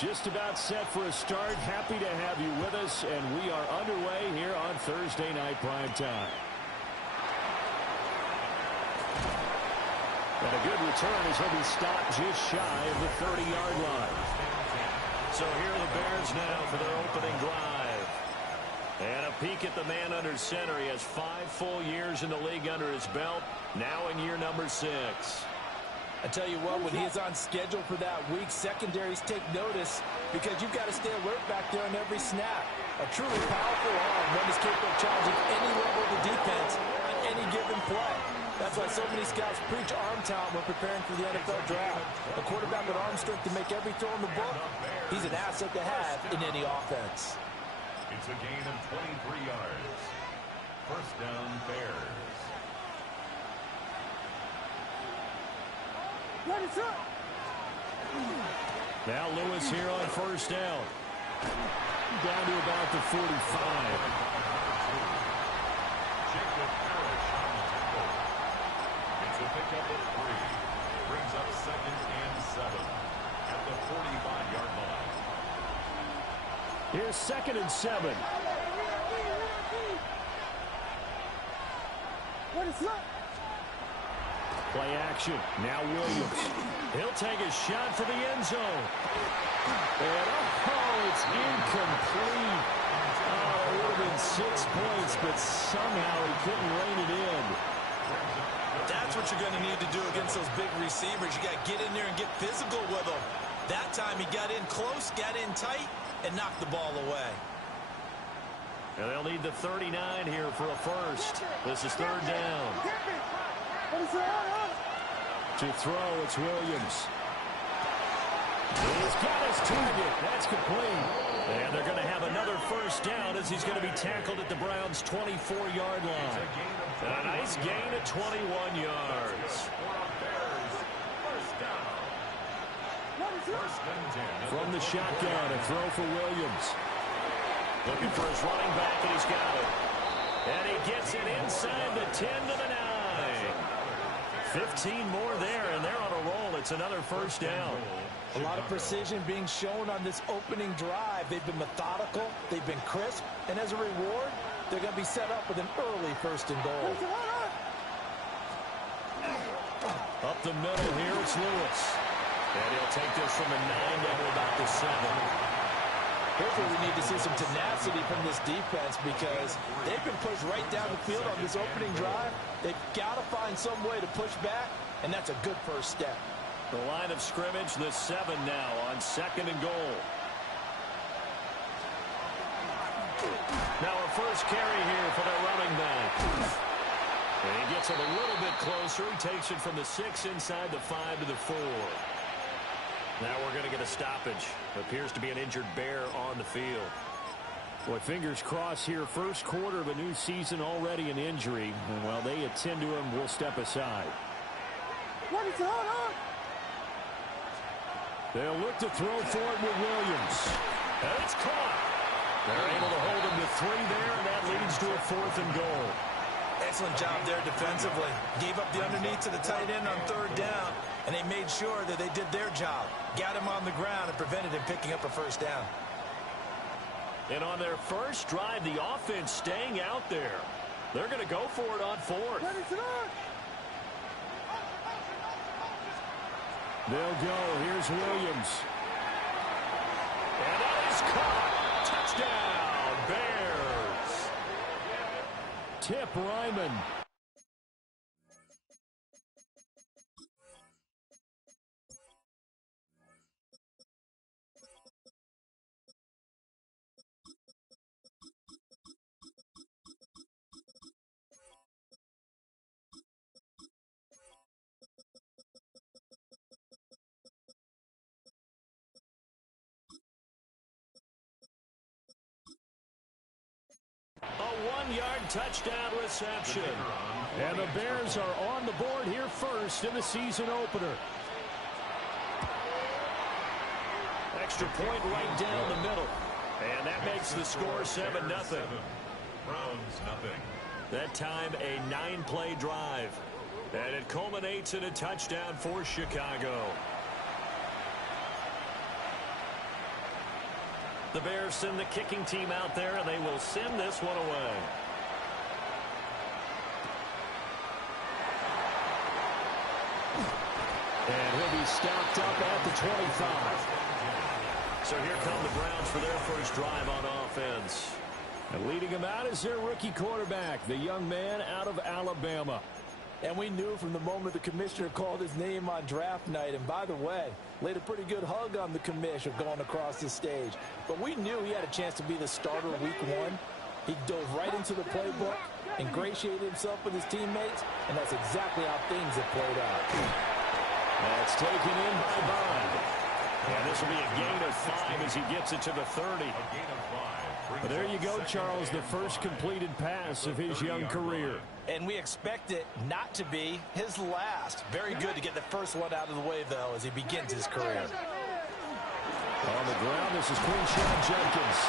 Just about set for a start. Happy to have you with us, and we are underway here on Thursday Night Primetime. And a good return as he'll be stopped just shy of the 30-yard line. So here are the Bears now for their opening drive. And a peek at the man under center. He has 5 full years in the league under his belt, now in year number 6. I tell you what, when he is on schedule for that week, secondaries take notice because you've got to stay alert back there on every snap. A truly powerful arm, one is capable of challenging any level of the defense on any given play. That's why so many scouts preach arm talent when preparing for the NFL draft. A quarterback with arm strength to make every throw in the book, he's an asset to have in any offense. It's a gain of 23 yards. First down, Bears. Now Lewis here on first down. Down to about the 45. It's a pickup of 3. Brings up 2nd and 7 at the 45-yard line. Here's 2nd and 7. What is that? Play action. Now Williams. He'll take a shot for the end zone. And it's incomplete. Oh, it would have been 6 points, but somehow he couldn't rein it in. That's what you're going to need to do against those big receivers. You got to get in there and get physical with them. That time he got in close, got in tight, and knocked the ball away. And they'll need the 39 here for a first. This is 3rd down. To throw, it's Williams. He's got his target. That's complete. And they're going to have another first down as he's going to be tackled at the Browns' 24-yard line. And a nice gain of 21 yards. From the shotgun, a throw for Williams. Looking for his running back, and he's got it. And he gets it inside the 10 to the 9. 15 more there, and they're on a roll. It's another first down. A lot of precision being shown on this opening drive. They've been methodical, they've been crisp, and as a reward, they're going to be set up with an early 1st and goal. Up the middle here, it's Lewis. And he'll take this from the 9 down to about the 7. Here's where we need to see some tenacity from this defense because they've been pushed right down the field on this opening drive. They've got to find some way to push back, and that's a good first step. The line of scrimmage, the 7 now on 2nd and goal. Now a first carry here for their running back. And he gets it a little bit closer. He takes it from the 6 inside the 5 to the 4. Now we're going to get a stoppage. Appears to be an injured Bear on the field. Boy, fingers crossed here. First quarter of a new season, already an injury. And while they attend to him, we'll step aside. What is on? They'll look to throw for it with Williams. And it's caught. They're able to hold him to 3 there, and that leads to a 4th and goal. Excellent job there defensively. Gave up the underneath to the tight end on 3rd down, and they made sure that they did their job. Got him on the ground and prevented him picking up a first down. And on their first drive, the offense staying out there. They're going to go for it on 4th. They'll go. Here's Williams. And that is caught. Touchdown, Bears. Tip Ryman. A 1-yard touchdown reception. And the Bears are on the board here first in the season opener. Extra point right down the middle. And that makes the score 7-0. Browns nothing. That time a 9-play drive. And it culminates in a touchdown for Chicago. The Bears send the kicking team out there, and they will send this one away. And he'll be stopped up at the 25. So here come the Browns for their first drive on offense. And leading him out is their rookie quarterback, the young man out of Alabama. And we knew from the moment the commissioner called his name on draft night, and by the way, laid a pretty good hug on the commissioner going across the stage. But we knew he had a chance to be the starter week 1. He dove right into the playbook, ingratiated himself with his teammates, and that's exactly how things have played out. That's taken in by Bond. And this will be a gain of 5 as he gets it to the 30. But there you go, Charles, the first completed pass of his young career. And we expect it not to be his last. Very good to get the first one out of the way, though, as he begins his career. On the ground, this is Quinshon Judkins.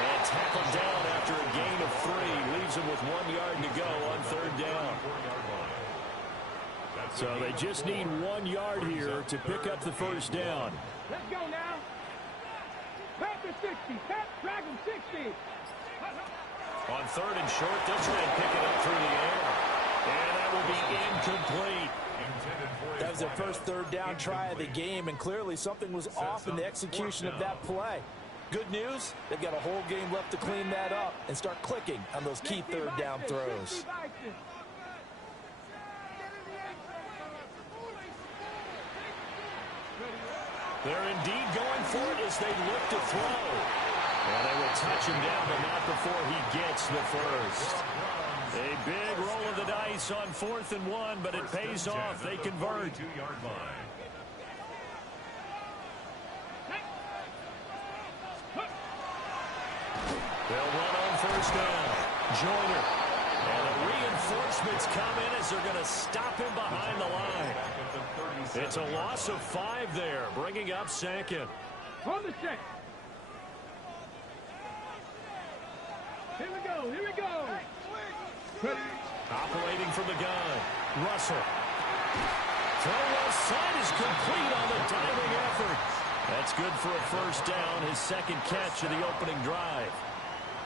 And tackled down after a gain of 3. Leaves him with 1 yard to go on 3rd down. So they just need 1 yard here to pick up the first down. Let's go now. Tap the 60. Tap, drag him 60. On 3rd and short, they'll try and pick it up through the air. And that will be incomplete. That was their first 3rd down try of the game, and clearly something was off in the execution of that play. Good news, they've got a whole game left to clean that up and start clicking on those key 3rd down throws. They're indeed going for it as they look to throw. And they will touch him down, but not before he gets the first. A big roll of the dice on 4th and 1, but it pays off. They convert. They'll run on 1st down. Joyner. And the reinforcements come in as they're going to stop him behind the line. It's a loss of 5 there, bringing up 2nd. On the set. Here we go. Here we go. Operating from the gun. Russell. Throw left side is complete on the diving effort. That's good for a first down, his 2nd catch of the opening drive.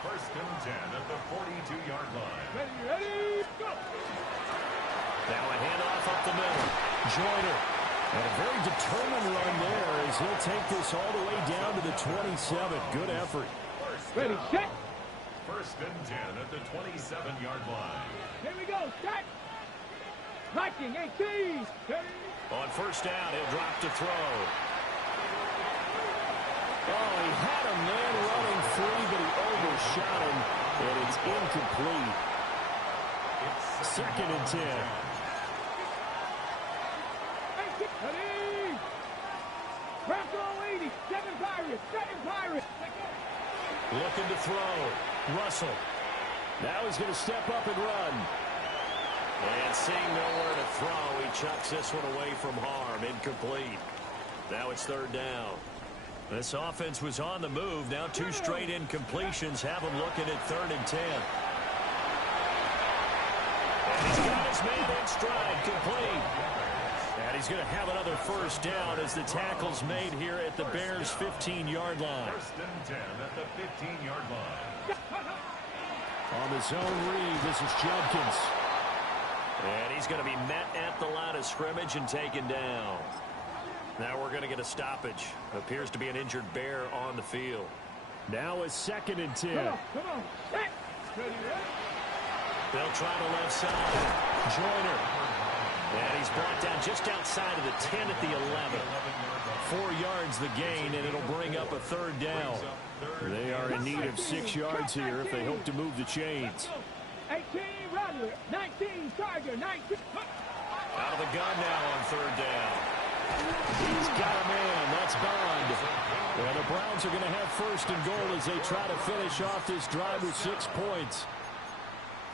1st and 10 at the 42-yard line. Ready, go. Now a handoff up the middle. Joyner. And a very determined run there as he'll take this all the way down to the 27. Good effort. Ready, set. 1st and 10 at the 27-yard line. Here we go, set. Liking 18. On 1st down, he'll drop to throw. Oh, he had a man running free, but he overshot him, and it's incomplete. 2nd and 10. Ready. Craft all 80. 7 Pirates. 7 Pirates. Looking to throw. Russell. Now he's going to step up and run. And seeing nowhere to throw, he chucks this one away from harm. Incomplete. Now it's 3rd down. This offense was on the move. Now 2 straight incompletions have him looking at 3rd and 10. And he's got his man in stride, complete. And he's going to have another first down as the tackle's made here at the Bears' 15-yard line. 1st and 10 at the 15-yard line. On the zone read, this is Judkins. And he's going to be met at the line of scrimmage and taken down. Now we're going to get a stoppage. Appears to be an injured Bear on the field. Now a 2nd and 10. Come on. Set. Ready, They'll try the left side. Joyner. And he's brought down just outside of the 10 at the 11. 4 yards the gain, and it'll bring up a 3rd down. They are in need of 6 yards here if they hope to move the chains. 18 Rattler. 19 Tiger. 19. Out of the gun now on 3rd down. He's got a man. That's Bond. And the Browns are going to have 1st and goal as they try to finish off this drive with 6 points.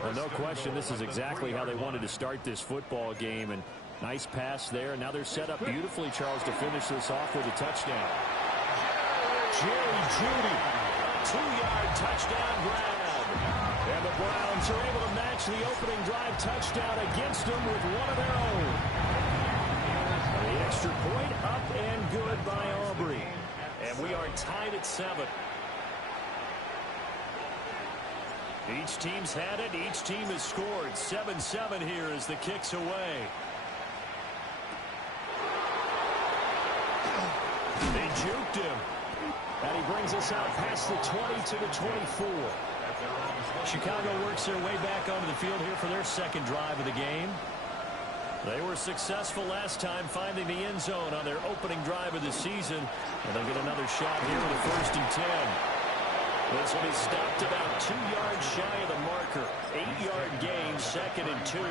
Well, no question, this is exactly how they wanted to start this football game. And nice pass there. Now they're set up beautifully, Charles, to finish this off with a touchdown. Jerry Jeudy. A 2-yard touchdown grab. And the Browns are able to match the opening drive touchdown against them with one of their own. The extra point up and good by Aubrey. And we are tied at 7. Each team's had it. Each team has scored. 7-7 here as the kick's away. They juked him. And he brings us out past the 20 to the 24. Chicago works their way back onto the field here for their second drive of the game. They were successful last time finding the end zone on their opening drive of the season. And they'll get another shot here with a 1st and 10. This will be stopped about 2 yards shy of the marker. 8-yard gain, 2nd and 2.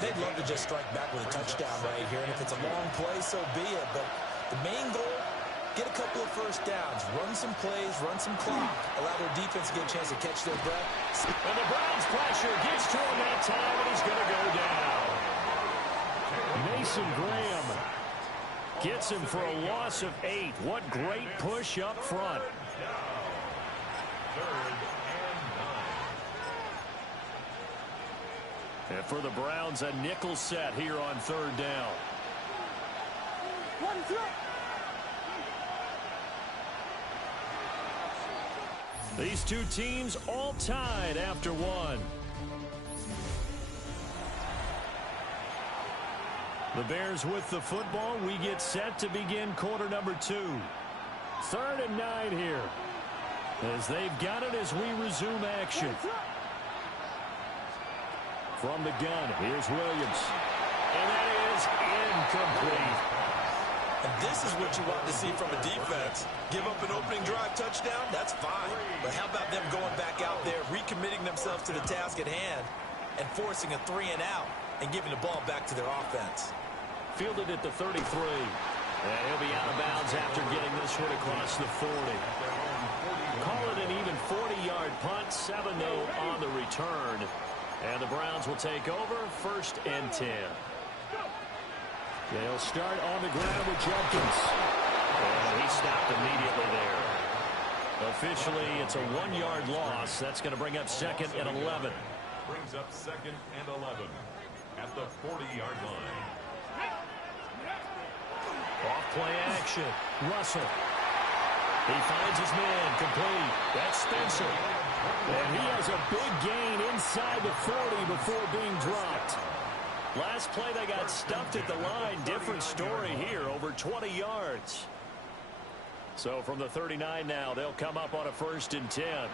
They'd love to just strike back with a touchdown right here. And if it's a long play, so be it. But the main goal, get a couple of first downs, run some plays, run some clock, allow their defense to get a chance to catch their breath. And the Browns pressure gets to him that time, and he's going to go down. Mason Graham gets him for a loss of 8. What great push up front. 3rd and 9. And for the Browns, a nickel set here on 3rd down. 1, 2. These two teams all tied after 1. The Bears with the football. We get set to begin quarter number 2. 3rd and 9 here. As they've got it as we resume action. From the gun, here's Williams. And that is incomplete. And this is what you want to see from a defense. Give up an opening drive touchdown, that's fine. But how about them going back out there, recommitting themselves to the task at hand, and forcing a 3 and out, and giving the ball back to their offense. Fielded at the 33. And he'll be out of bounds after getting this one across the 40. Call it an even 40-yard punt, 7-0 on the return. And the Browns will take over, 1st and 10. They'll start on the ground with Jenkins. And he stopped immediately there. Officially, it's a 1-yard loss. That's going to bring up 2nd and 11. Brings up 2nd and 11 at the 40-yard line. Off play action. Russell. He finds his man complete. That's Spencer. And he has a big gain inside the 40 before being dropped. Last play they got stuffed at the line. Different story here, over 20 yards. So from the 39 now, they'll come up on a 1st and 10.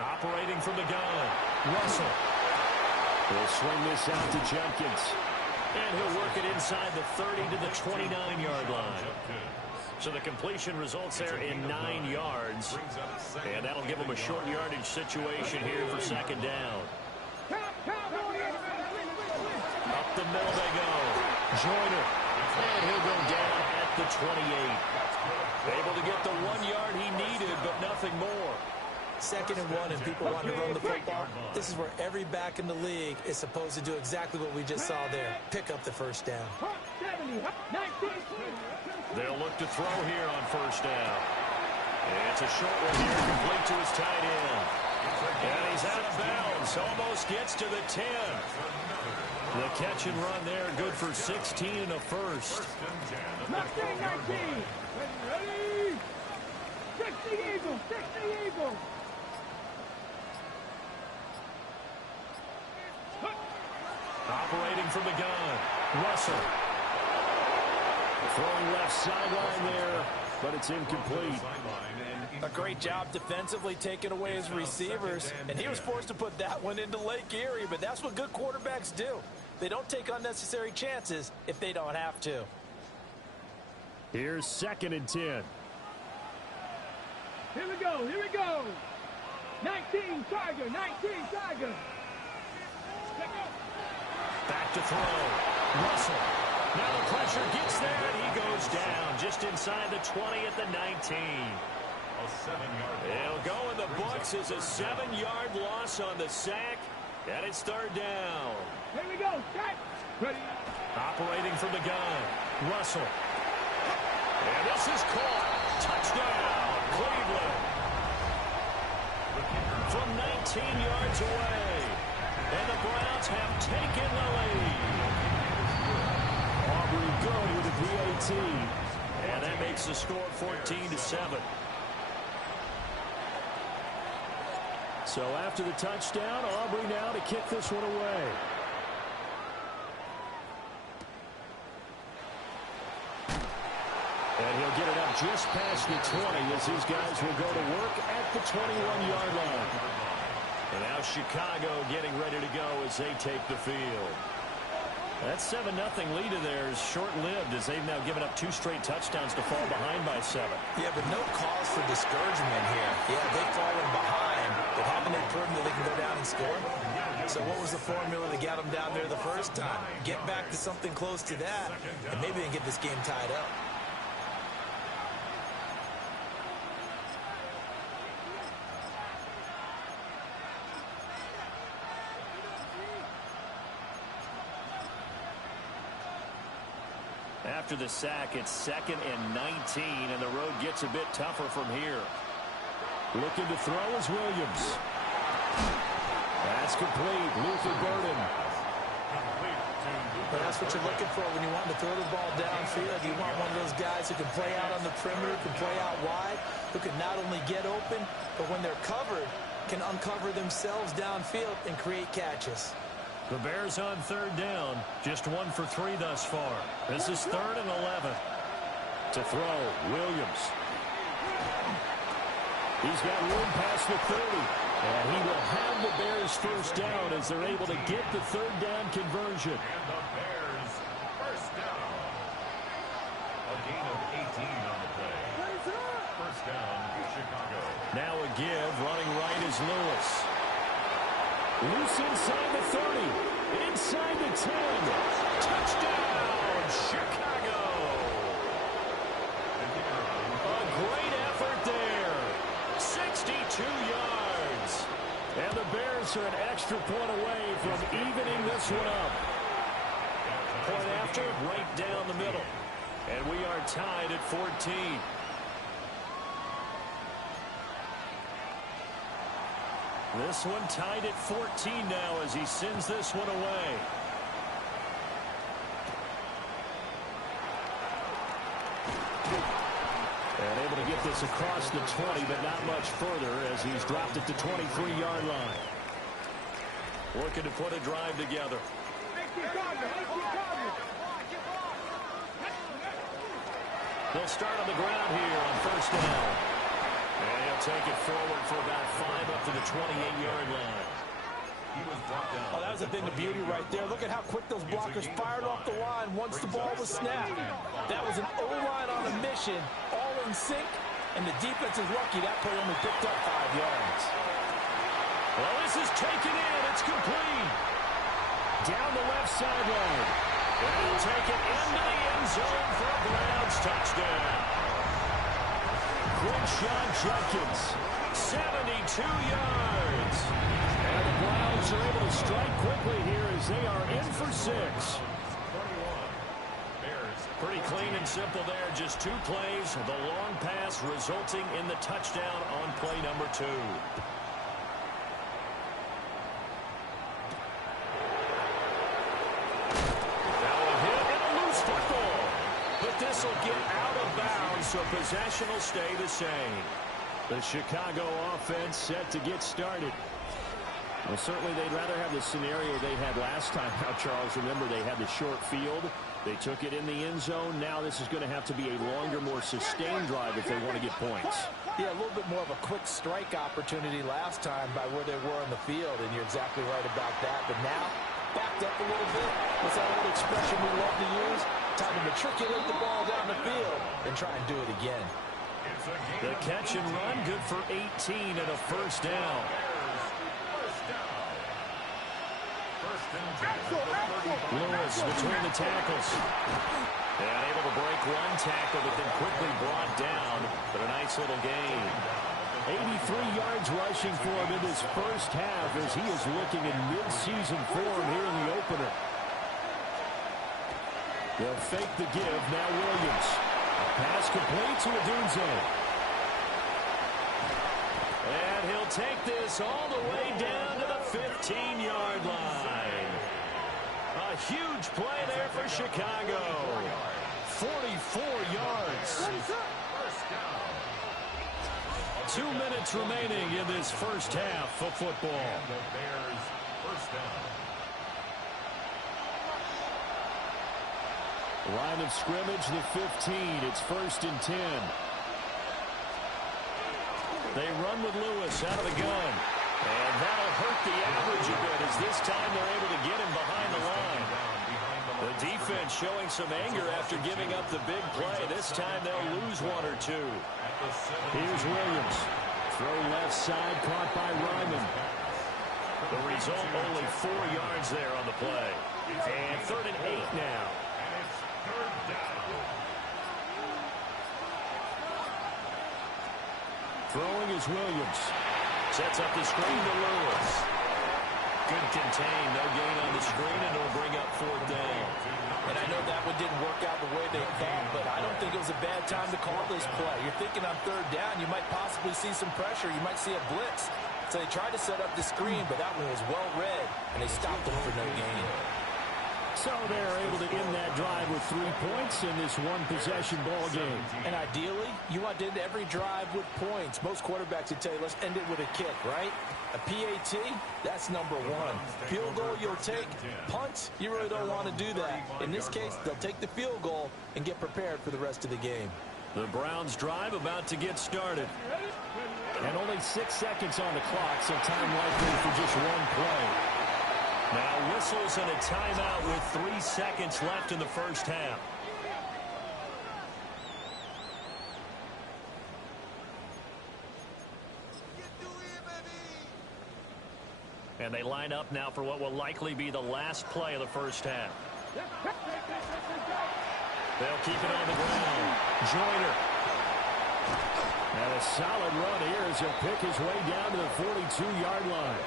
Operating from the gun. Russell. He'll swing this out to Jenkins. And he'll work it inside the 30 to the 29-yard line. So the completion results there in 9 yards. And that'll give him a short yardage situation here for 2nd down. Up the middle they go. Joyner. And he'll go down at the 28. Able to get the 1 yard he needed, but nothing more. 2nd and 1, and people want to run the football. This is where every back in the league is supposed to do exactly what we just saw there. Pick up the 1st down. They'll look to throw here on 1st down. It's a short one here, complete to his tight end. And he's out of bounds, almost gets to the 10. The catch and run there, good for 16 and a 1st. 19. Ready? 60 Eagles, 60 Eagles. Operating from the gun, Russell. Throwing left sideline there, but it's incomplete. A great job defensively taking away his receivers, and he was forced to put that one into Lake Erie, but that's what good quarterbacks do. They don't take unnecessary chances if they don't have to. Here's 2nd and 10. Here we go, here we go. 19 Tiger, 19 Tiger. Back to throw. Russell. Now the pressure gets there, and he goes down just inside the 20 at the 19. It'll go in the books as a 7-yard loss on the sack, and it's 3rd down. Here we go, set. Ready. Operating from the gun, Russell. And this is caught. Touchdown, Cleveland. From 19 yards away. And the Browns have taken the lead. Aubrey good with a PAT. And that makes makes the score 14-7. So after the touchdown, Aubrey now to kick this one away. And he'll get it up just past the 20 as these guys will go to work at the 21-yard line. And now Chicago getting ready to go as they take the field. That 7-0 lead of theirs short-lived as they've now given up 2 straight touchdowns to fall behind by 7. Yeah, but no cause for discouragement here. Yeah, they've fallen behind, but haven't they proven that they can go down and score? So what was the formula to get them down there the first time? Get back to something close to that, and maybe they can get this game tied up. After the sack, it's 2nd and 19, and the road gets a bit tougher from here. Looking to throw is Williams. That's complete. Luther Burden. But that's what you're looking for when you want to throw the ball downfield. You want one of those guys who can play out on the perimeter, can play out wide, who can not only get open, but when they're covered, can uncover themselves downfield and create catches. The Bears on 3rd down. Just 1 for 3 thus far. This is 3rd and 11. To throw, Williams. He's got room past the 30. And he will have the Bears first down as they're able to get the 3rd down conversion. And the Bears first down. A gain of 18 on the play. First down, Chicago. Now a give. Running right is Lewis. Loose inside the 30. Inside the 10. Touchdown, Chicago. A great effort there. 62 yards. And the Bears are an extra point away from evening this one up. Point after, right down the middle. And we are tied at 14. This one tied at 14 now as he sends this one away. And able to get this across the 20, but not much further as he's dropped it to 23-yard line. Looking to put a drive together. They'll start on the ground here on first down. And he'll take it forward for about 5 up to the 28-yard line. He was brought down. Oh, that was a thing of beauty right there. Look at how quick those blockers fired off the line once the ball was snapped. That was an O-line on a mission, all in sync, and the defense is lucky that play only picked up 5 yards. Well, this is taken in. It's complete. Down the left sideline. And he'll take it into the end zone for a Browns touchdown. Crenshaw Jenkins, 72 yards. And the Browns are able to strike quickly here as they are in for 6. 21. Bears. Pretty clean and simple there. Just 2 plays. The long pass resulting in the touchdown on play number 2. This will get out of bounds, so possession will stay the same. The Chicago offense set to get started. Well, certainly they'd rather have the scenario they had last time. Now, Charles, remember they had the short field. They took it in the end zone. Now this is going to have to be a longer, more sustained drive if they want to get points. Yeah, a little bit more of a quick strike opportunity last time by where they were on the field, and you're exactly right about that. But now, backed up a little bit. What's that old expression we love to use? Time to matriculate the ball down the field and try and do it again. The catch and run, good for 18 and a first down. Lewis between the tackles. And able to break one tackle, but then quickly brought down. But a nice little gain. 83 yards rushing for him in this first half as he is looking in mid-season form here in the opener. They'll fake the give. Now Williams. Pass complete to Odunze. And he'll take this all the way down to the 15-yard line. A huge play there for Chicago. 44 yards. 2 minutes remaining in this first half of football. And the Bears first down. Line of scrimmage, the 15. It's 1st and 10. They run with Lewis out of the gun. And that'll hurt the average a bit as this time they're able to get him behind the line. The defense showing some anger after giving up the big play. This time they'll lose 1 or 2. Here's Williams. Throw left side, caught by Ryman. The result, only 4 yards there on the play. And 3rd and 8 now. And it's 3rd down. Throwing is Williams. Sets up the screen to Lewis. Good contain, no gain on the screen, and it'll bring up 4th down. And I know that one didn't work out the way they thought, but I don't think it was a bad time to call this play. You're thinking on 3rd down, you might possibly see some pressure. You might see a blitz. So they tried to set up the screen, but that one was well read, and they stopped them for no gain. So they're able to end that drive with 3 points in this one-possession ball game. And ideally, you want to end every drive with points. Most quarterbacks would tell you, let's end it with a kick, right? A PAT, that's number 1. Field goal, you'll take. Punts, you really don't want to do that. In this case, they'll take the field goal and get prepared for the rest of the game. The Browns drive about to get started. And only 6 seconds on the clock, so time likely for just 1 play. Now whistles and a timeout with 3 seconds left in the first half. And they line up now for what will likely be the last play of the first half. They'll keep it on the ground. Joyner. And a solid run here as he'll pick his way down to the 42-yard line.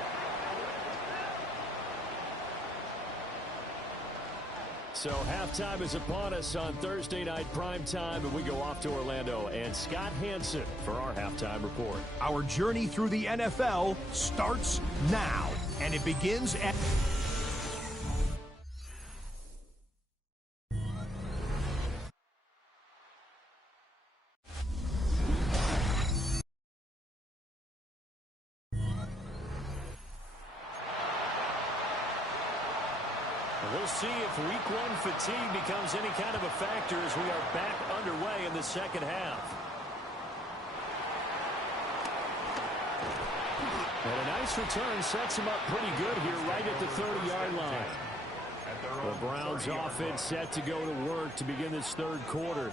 So halftime is upon us on Thursday night primetime, and we go off to Orlando and Scott Hansen for our halftime report. Our journey through the NFL starts now, and it begins at... We'll see if week 1 fatigue becomes any kind of a factor as we are back underway in the second half. And a nice return sets him up pretty good here right at the 30-yard line. The Browns offense set to go to work to begin this 3rd quarter.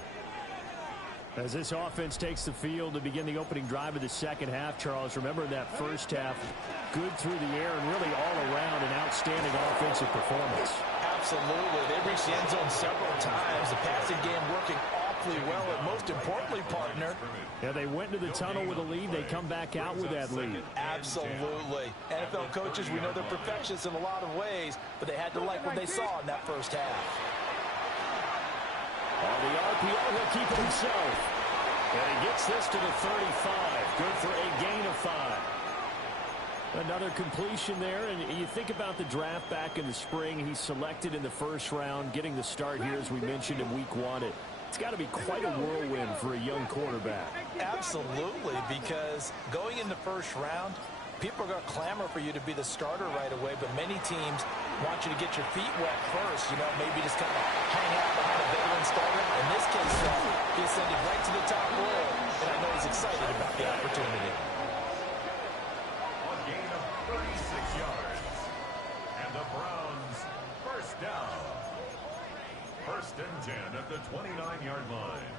As this offense takes the field to begin the opening drive of the second half, Charles, remember in that first half, good through the air and really all around an outstanding offensive performance. Absolutely. They reached the end zone several times. The passing game working awfully well, and most importantly, partner. Yeah, they went into the tunnel with a lead. They come back out with that lead. Absolutely. NFL coaches, we know they're perfectionists in a lot of ways, but they had to like what they saw in that first half. On the RPO, he'll keep it himself. And he gets this to the 35. Good for a gain of 5. Another completion there, and you think about the draft back in the spring. He's selected in the first round, getting the start here, as we mentioned, in week 1. It's got to be quite a whirlwind for a young quarterback. Absolutely, because going in the first round, people are going to clamor for you to be the starter right away, but many teams want you to get your feet wet first, maybe just kind of hang out behind a veteran starter. In this case, he ascended right to the top role, and I know he's excited about the opportunity. A gain of 36 yards. And the Browns first down. 1st and 10 at the 29-yard line.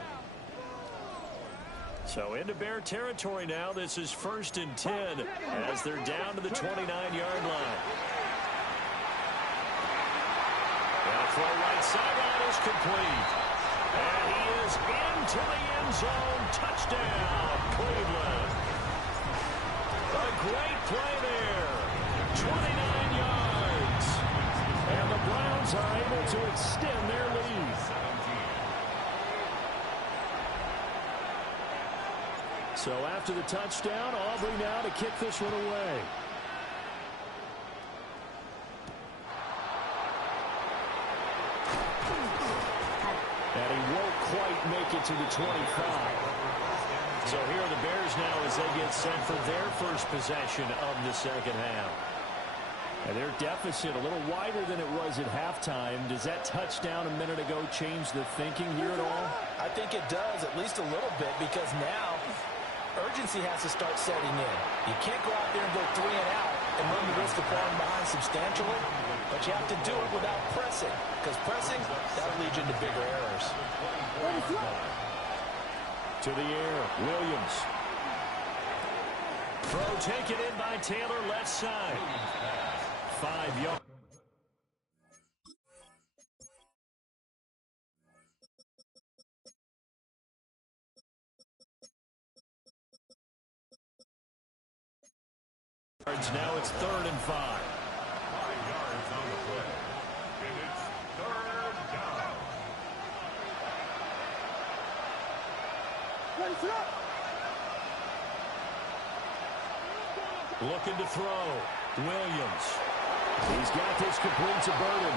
So into Bear territory now. This is 1st and 10 as they're down to the 29-yard line. And a throw right sideline is complete. And he is into the end zone. Touchdown, Cleveland. A great play there. 29 yards. And the Browns are able to extend their lead. So after the touchdown, Aubrey now to kick this one away. And he won't quite make it to the 25. So here are the Bears now as they get set for their first possession of the second half. And their deficit a little wider than it was at halftime. Does that touchdown a minute ago change the thinking here at all? I think it does, at least a little bit, because now urgency has to start setting in. You can't go out there and go 3 and out and run the risk of falling behind substantially, but you have to do it without pressing, because pressing, that'll lead you into bigger errors. To the air, Williams. Throw taken in by Taylor, left side. 5 yards. Now it's 3rd and 5. 5 yards on the play. And it's 3rd down. Looking to throw. Williams. He's got this complete to Burden.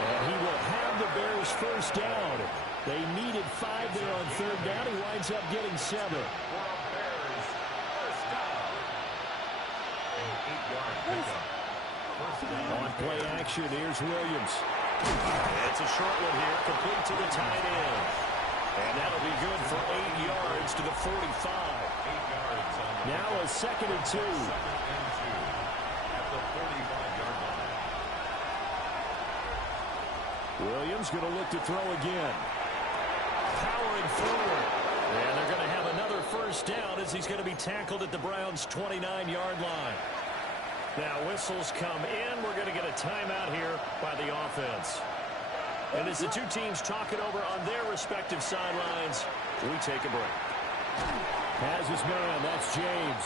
And he will have the Bears first down. They needed 5 there on 3rd down. He winds up getting 7. For a Bears first down. An 8-yard pickup. First down. On play action, here's Williams. It's a short one here, complete to the tight end. And that'll be good for 8 yards to the 45. 8 yards on the Now a 2nd and 2. 2nd and 2 at the 45-yard line. Williams going to look to throw again. Powering forward. And they're going to have another first down as he's going to be tackled at the Browns' 29-yard line. Now whistles come in. We're going to get a timeout here by the offense. And as the two teams talk it over on their respective sidelines, we take a break. Has his man, that's James.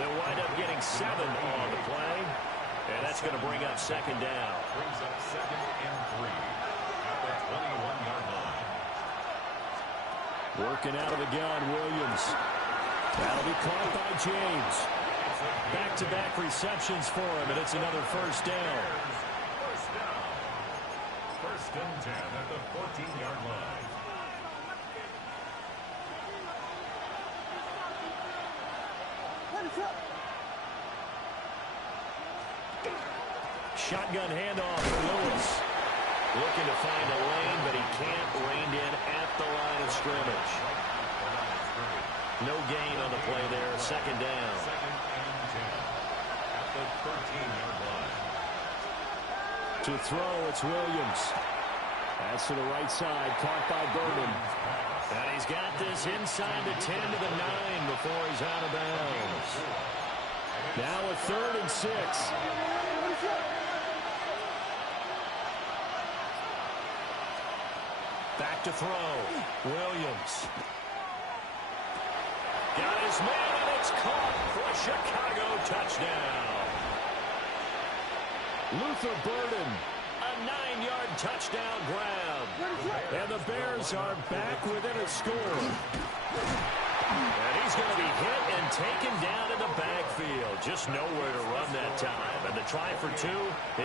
They'll wind up getting 7 on the play. And that's going to bring up 2nd down. Brings up 2nd and 3 at the 21-yard line. Working out of the gun, Williams. That'll be caught by James. Back-to-back receptions for him, and it's another first down. First down. 1st and 10 at the 14-yard line. Shotgun handoff for Lewis. Looking to find a lane, but he can't. Reined in at the line of scrimmage. No gain on the play there. 2nd down. 2nd and 10 at the 13-yard line. To throw, it's Williams. That's to the right side, caught by Burden. And he's got this inside the 10 to the 9 before he's out of bounds. Now a 3rd and 6. Back to throw. Williams. Got his man, and it's caught for a Chicago touchdown. Luther Burden. A 9-yard touchdown grab. And the Bears are back within a score. And he's going to be hit and taken down in the backfield. Just nowhere to run that time. And the try for 2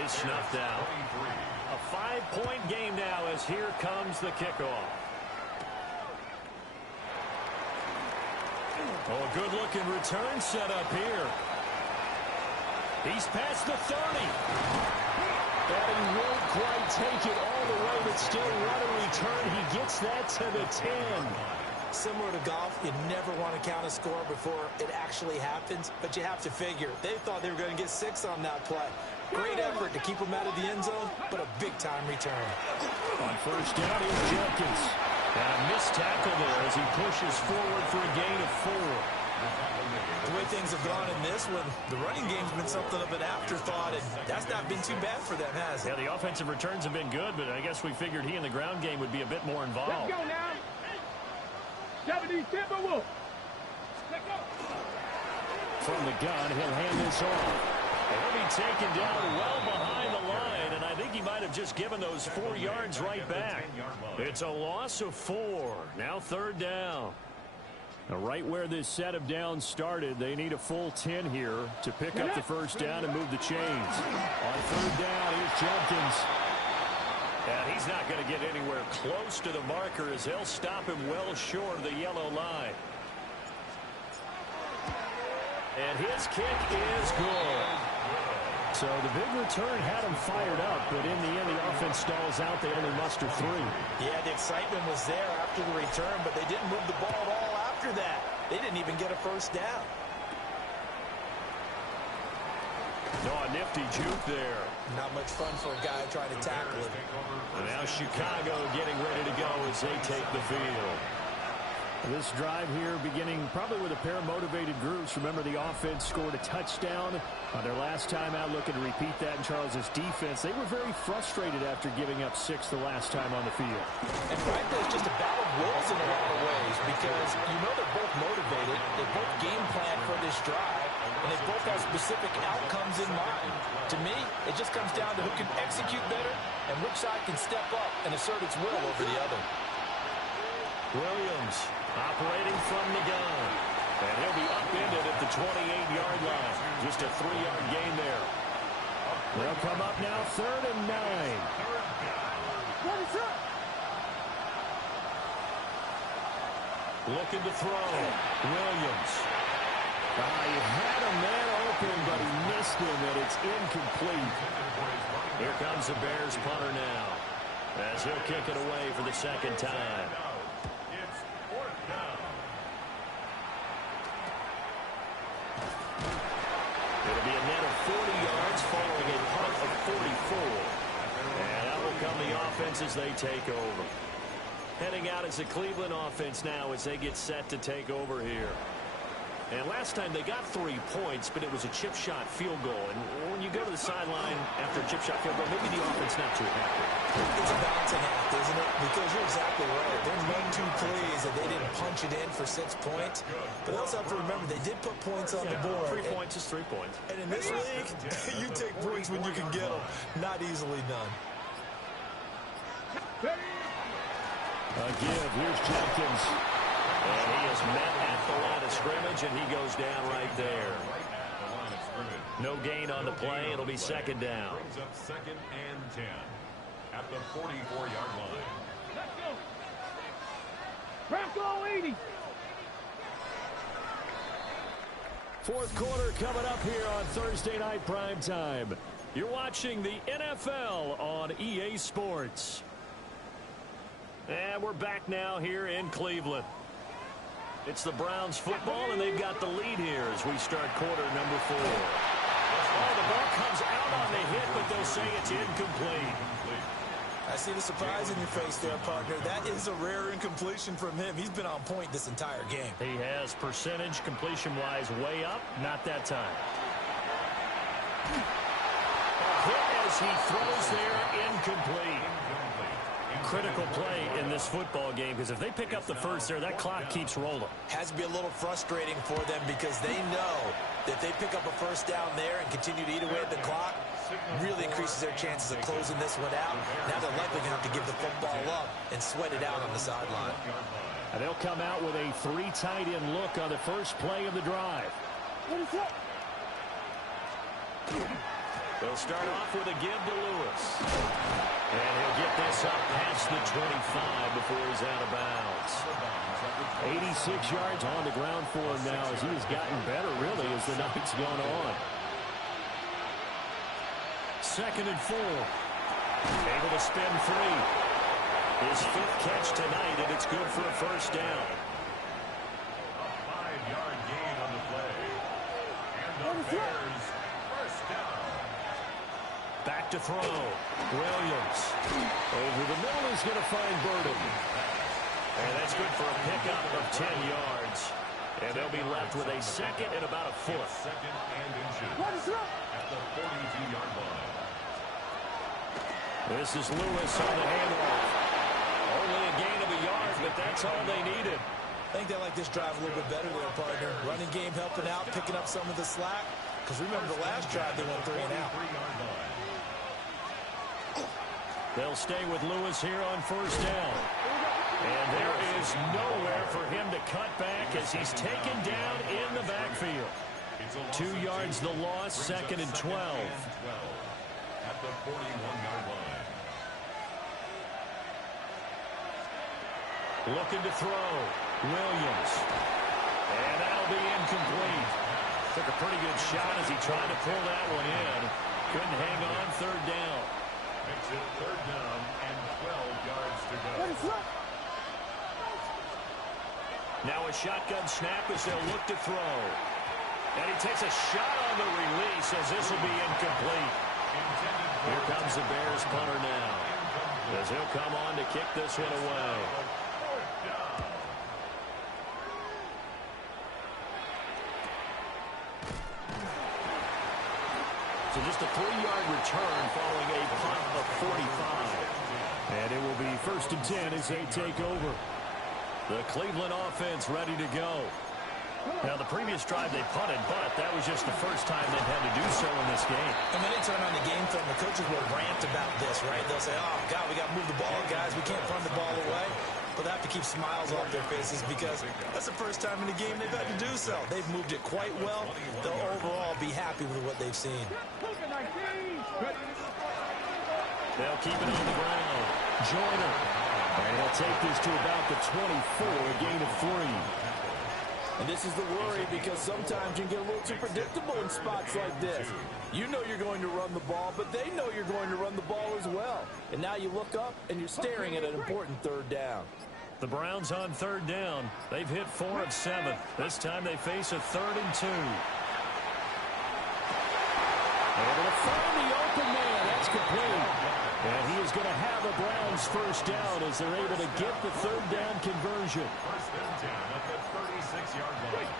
is snuffed out. A 5-point game now as here comes the kickoff. Oh, a good-looking return set up here. He's past the 30. And he won't quite take it all the way, but still what a return. He gets that to the 10. Similar to golf, you never want to count a score before it actually happens, but you have to figure. They thought they were going to get 6 on that play. Great effort to keep them out of the end zone, but a big-time return. On first down, here's Jenkins. And a missed tackle there as he pushes forward for a gain of 4. The way things have gone in this one, the running game's been something of an afterthought, and that's not been too bad for them, has it? Yeah, the offensive returns have been good, but I guess we figured he in the ground game would be a bit more involved. Let's go now. 70 Timberwolves. Let's go. From the gun, he'll hand this off. He'll be taken down well behind the line, and I think he might have just given those 4 yards right back. It's a loss of 4. Now 3rd down. Now, right where this set of downs started, they need a full 10 here to pick up the first down and move the chains. On 3rd down, here's Jenkins. And he's not going to get anywhere close to the marker as they'll stop him well short of the yellow line. And his kick is good. So the big return had him fired up, but in the end, the offense stalls out. They only muster 3. Yeah, the excitement was there after the return, but they didn't move the ball at all after that. They didn't even get a first down. No, a nifty juke there. Not much fun for a guy trying to tackle him. And now Chicago getting ready to go as they take the field. This drive here beginning probably with a pair of motivated groups. Remember, the offense scored a touchdown on their last time out, looking to repeat that in Charles's defense. They were very frustrated after giving up 6 the last time on the field. And frankly, it's just a battle of wills in a lot of ways because you know they're both motivated. They both game plan for this drive, and they both have specific outcomes in mind. To me, it just comes down to who can execute better and which side can step up and assert its will over the other. Williams operating from the gun. And he'll be upended at the 28-yard line. Just a 3-yard gain there. They'll come up now 3rd and 9. Looking to throw. Williams. He had a man open, but he missed him, and it's incomplete. Here comes the Bears punter now, as he'll kick it away for the 2nd time. It'll be a net of 40 yards following a punt of 44. And out will come the offense as they take over. Heading out is the Cleveland offense now as they get set to take over here. And last time they got 3 points, but it was a chip shot field goal. And when you go to the sideline after a chip shot field goal, maybe the offense not too happy. It's a balancing act, isn't it? Because you're exactly right. There's no 2 plays that they didn't punch it in for 6 points. But also have to remember, they did put points on the board. 3 points is 3 points. And in this league, you take points when you can get them. Not easily done. A give. Here's Jenkins. And he is met at the line of scrimmage, and he goes down right there. No gain on the play. It'll be 2nd down. Brings up 2nd and 10 at the 44-yard line. Let's go. Bronco 80. 4th quarter coming up here on Thursday Night Primetime. You're watching the NFL on EA Sports. And we're back now here in Cleveland. It's the Browns football, and they've got the lead here as we start quarter number 4. Oh, the ball comes out on the hit, but they'll say it's incomplete. I see the surprise in your face there, partner. That is a rare incompletion from him. He's been on point this entire game. He has percentage completion-wise way up. Not that time. A hit as he throws there, incomplete. Critical play in this football game because if they pick up the first there, that clock keeps rolling. Has to be a little frustrating for them because they know that they pick up a first down there and continue to eat away at the clock, really increases their chances of closing this one out. Now they're likely going to have to give the football up and sweat it out on the sideline. And they'll come out with a 3 tight end look on the first play of the drive. What is that? They'll start off with a give to Lewis. And he'll get this up past the 25 before he's out of bounds. 86 yards on the ground for him now as he has gotten better, really, as the night's gone on. 2nd and 4. Able to spin free. His 5th catch tonight, and it's good for a first down. A 5-yard gain on the play. And the Bears first down. Back to throw. Williams. Over the middle is going to find Burden. And that's good for a pickup of 10 yards. And they'll be left with a 2nd and about a foot. 2nd and inches at the 42-yard line. This is Lewis on the handoff. Only a gain of a yard, but that's all they needed. I think they like this drive a little bit better there, partner. Running game helping out, picking up some of the slack. Because remember, the last drive they went 3 and out. They'll stay with Lewis here on first down. And there is nowhere for him to cut back as he's taken down in the backfield. 2 yards the loss, 2nd and 12. At the 41-yard line. Looking to throw. Williams. And that'll be incomplete. Took a pretty good shot as he tried to pull that one in. Couldn't hang on. Third down. Makes it third down and 12 yards to go. Now a shotgun snap as they'll look to throw. And he takes a shot on the release as this will be incomplete. Here comes the Bears punter now, as he'll come on to kick this one away. So just a 3-yard return following a punt of 45. And it will be 1st and 10 as they take over. The Cleveland offense ready to go. Now, the previous drive they punted, but that was just the first time they've had to do so in this game. And when they turn on the game film, the coaches will rant about this, right? They'll say, oh, God, we got to move the ball, guys. We can't run the ball away. But they have to keep smiles off their faces because that's the first time in the game they've had to do so. They've moved it quite well. They'll overall be happy with what they've seen. They'll keep it on the ground. Joyner. And he'll take this to about the 24, a gain of 3. And this is the worry because sometimes you can get a little too predictable in spots like this. You know you're going to run the ball, but they know you're going to run the ball as well. And now you look up and you're staring at an important third down. The Browns on third down. They've hit 4 of 7. This time they face a 3rd and 2. Able to find the open man. That's complete. And he is going to have a Browns first down as they're able to get the third down conversion. 1st and 10 at the 36-yard line.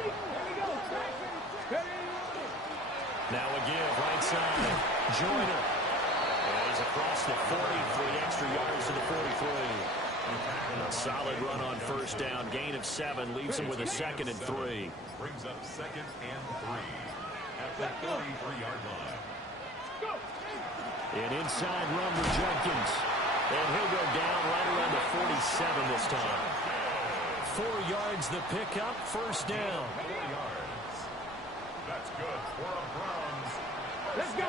Now a give right side. Joyner. And he's across the 40 for the extra yards to the 43. A solid run on first down. Gain of 7 leaves him with a 2nd and 3. Brings up 2nd and 3 at the 33-yard line. An inside run for Jenkins. And he'll go down right around the 47 this time. 4 yards the pickup, first down. 4 yards. That's good for a Browns. Let's go.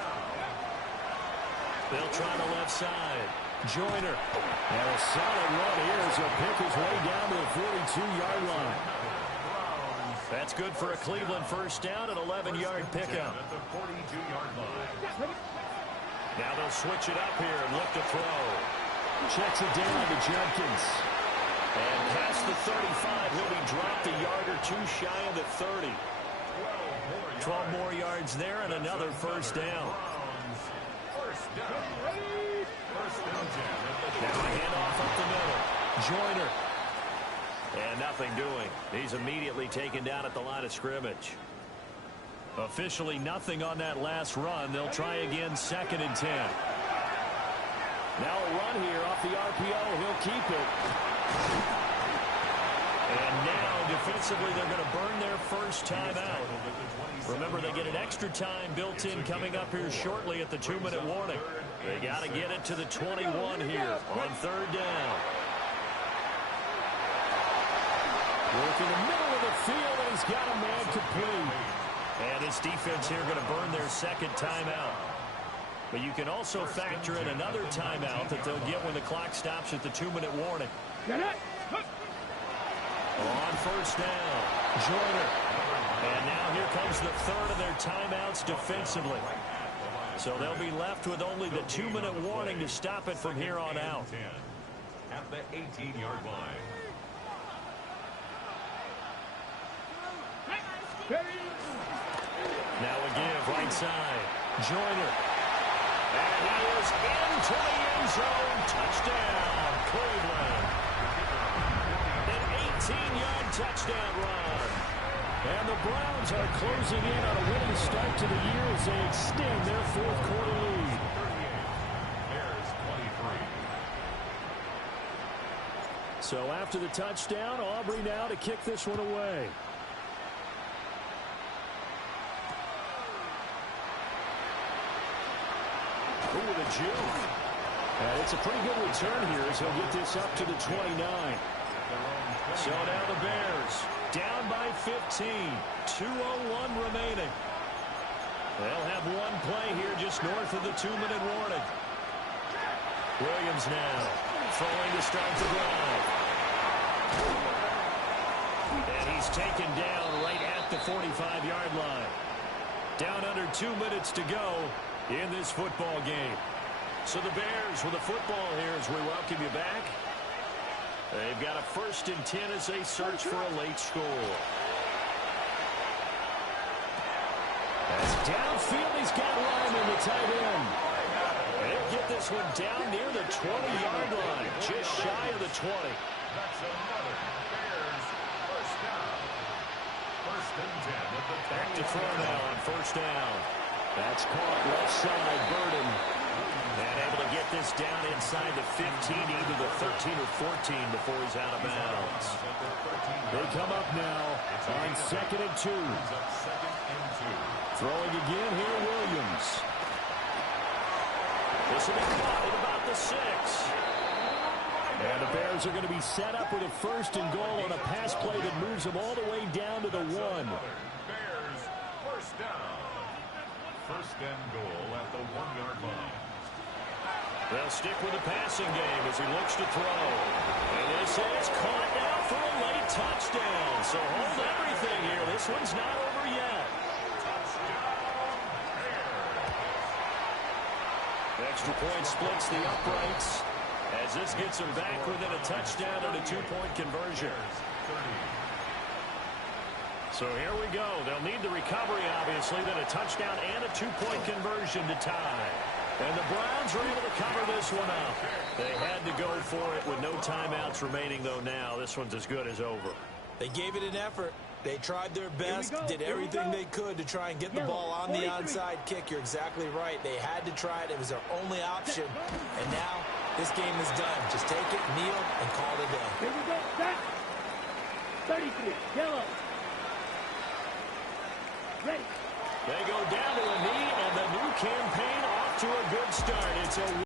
They'll try the left side. Joyner. And a solid run here as he'll pick his way down to the 42-yard line. That's good for a Cleveland first down, an 11-yard pickup. At the 42-yard line. Now they'll switch it up here and look to throw. Checks it down to Jenkins. And past the 35, he'll be dropped a yard or 2 shy of the 30. 12 more yards there and another first down. First down. 1st and 10. Now a handoff up the middle. Joyner. And nothing doing. He's immediately taken down at the line of scrimmage. Officially nothing on that last run. They'll try again, 2nd and 10. Now a run here off the RPO. He'll keep it. And now defensively they're going to burn their first time out. Remember, they get an extra time built in coming up here shortly at the 2-minute warning. They got to get it to the 21 here on third down. Work in the middle of the field, and he's got a man complete. And this defense here going to burn their 2nd timeout. But you can also factor in another timeout that they'll get when the clock stops at the 2-minute warning. On first down, Joyner. And now here comes the 3rd of their timeouts defensively. So they'll be left with only the 2-minute warning to stop it from here on out. At the 18-yard line. Now a give right side. Joyner. And he is into the end zone. Touchdown, Cleveland. An 18-yard touchdown run. And the Browns are closing in on a winning start to the year as they extend their 4th quarter lead. 38. Bears 23. So after the touchdown, Aubrey now to kick this one away. Ooh, with a juke. And it's a pretty good return here as he'll get this up to the 29. So now the Bears down by 15. 2:01 remaining. They'll have one play here just north of the 2-minute warning. Williams now throwing to start the drive. And he's taken down right at the 45-yard line. Down under 2 minutes to go in this football game. So the Bears with the football here as we welcome you back. They've got a 1st and 10 as they search for a late score. That's downfield. He's got Lyman, the tight end. They'll get this one down near the 20-yard line, just shy of the 20. That's another Bears first down. 1st and 10 at the 20. Back to throw now on 1st down. That's caught left side, Burden. And able to get this down inside the 15, either the 13 or 14 before he's out of bounds. They come up now on 2nd and 2. Throwing again here, Williams. This will be caught at about the 6. And the Bears are going to be set up with a 1st and goal on a pass play that moves them all the way down to the 1. Bears first down. 1st and goal at the 1-yard line. They'll stick with the passing game as he looks to throw. And this is caught now for a late touchdown. So hold everything here. This one's not over yet. Extra point splits the uprights as this gets them back within a touchdown and a 2-point conversion. So here we go. They'll need the recovery, obviously, then a touchdown and a 2-point conversion to tie. And the Browns are able to cover this one up. They had to go for it with no timeouts remaining, though now this one's as good as over. They gave it an effort. They tried their best, did everything they could to try and get the ball on the onside kick. You're exactly right. They had to try it. It was their only option. And now this game is done. Just take it, kneel, and call it a day. Here we go. Set. 33. Yellow. Ready. They go down to a knee, and the new campaign off to a good start. It's a